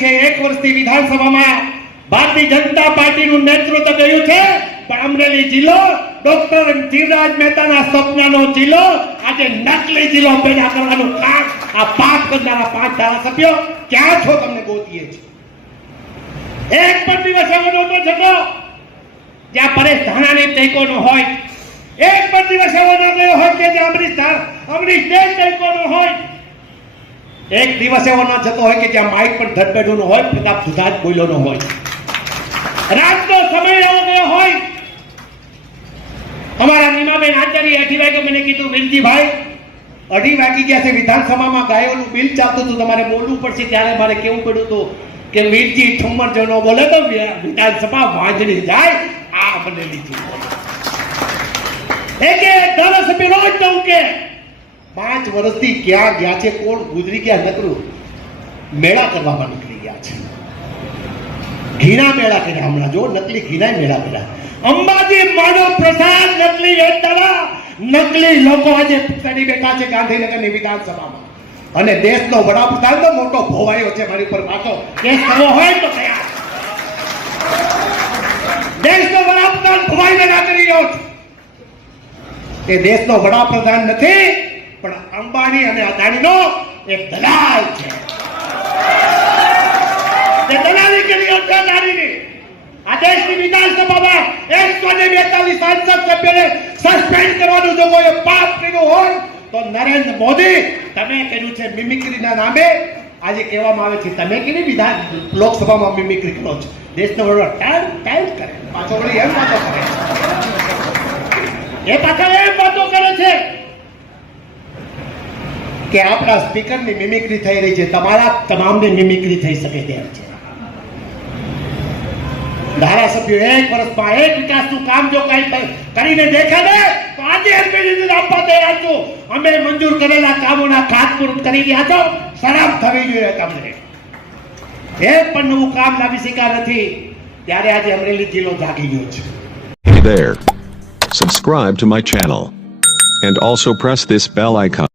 છે. 1 વર્ષથી વિધાનસભામાં ભારતીય જનતા પાર્ટીનું નેતૃત્વ કર્યું છે, પણ અમરેલી જિલ્લો ડોક્ટર ધીરજ મહેતાના સપનાનો જિલ્લો આજે નકલી જિલ્લો પેદા કરવાનું કામ આ પાપ કરનારા 5 ધારાસભ્યો ક્યાં છો તમને ગોતીએ છે. એક પણ દિવસ એવો નહોતો થતો જ્યાં પરેશ ધાનાની ટેકો ન હોય. એક પણ દિવસ એવો ન ગયો હોય કે જ્યાં અમરીશ દેવ ટેકો ન હોય. એક દિવસ એવો ન થતો હોય કે જ્યાં માઇક પર ધડબેડું ન હોય, પ્રતાપ સુધાજ બોલ્યો ન હોય. રાતનો સમય એવો ગયો હોય. અમારા નીમાબેન આચાર્ય 2:30 વાગે મને કીધું, વિલજીભાઈ 2:30 વાગી ગયા છે, વિધાનસભામાં ગાયોનું બિલ ચાલતું હતું, તમારે બોલવું પડશે. ત્યારે મારે કેવું પડ્યું હતું કે વીરજી ઠુમર જો ન બોલે તો વિધાનસભા વાંજણી જાય. આ બનેલી છે એક ધારાસભ્ય રોજ કહું કે 5 વર્ષથી ક્યાં ગયા છે, કોણ ગુજરી ગયા, નકરું મેળા કરવામાં નીકળી ગયા છે. ઘીના મેળા કર્યા હમણાં, જો નકલી ઘીના મેળા કર્યા. અંબાજી માનવ પ્રસાદ નકલી હેતલા નકલી લોકો આજે ચડી બેઠા છે ગાંધીનગરની વિધાનસભામાં. અને દેશનો વડાપ્રધાન તો મોટો ભોવાયો છે મારી ઉપર પાછો. કેસ કરવો હોય તો તૈયાર. દેશનો વડાપ્રધાન ભોવાઈને ના કરી રહ્યો છે. તે દેશનો વડાપ્રધાન નથી, પણ અંબાણી અને અદાણીનો એક દલાલ છે. તે દલાલી કરી રહ્યો છે નારીની. આ દેશની વિધાનસભામાં 142 સાંસદ સભ્યોને સસ્પેન્ડ કરવાનું જો કોઈ પાપ કર્યું હોય તો નરેન્દ્ર મોદી તમે કર્યું છે. મિમિક્રીના નામે આજે કહેવામાં આવે છે તમે કેવી વિધાન લોકસભામાં મિમિક્રી કરો છો. દેશનો વડા ટાઈમ કરે, પાછો વળી એમ વાતો કરે છે. એ પાછા એમ વાતો કરે છે કે આપણા સ્પીકરની મિમિક્રી થઈ રહી છે. તમારા તમામની મિમિક્રી થઈ શકે તેમ છે. ધારાસભ્યો 1 વર્ષમાં એક વિકાસનું કામ જો કઈ કરીને દેખાડે તો આજે એમપી આપવા તૈયાર છું. અમે મંજૂર કરેલા કામોના ખાતમુહૂર્ત કરી રહ્યા છો. શરમ થવી જોઈએ તમને. એક પણ નવું કામ લાવી શક્યા નથી. ત્યારે આજે અમરેલી જિલ્લો જાગી ગયો છે. Hey there. Subscribe to my channel and also press this bell icon.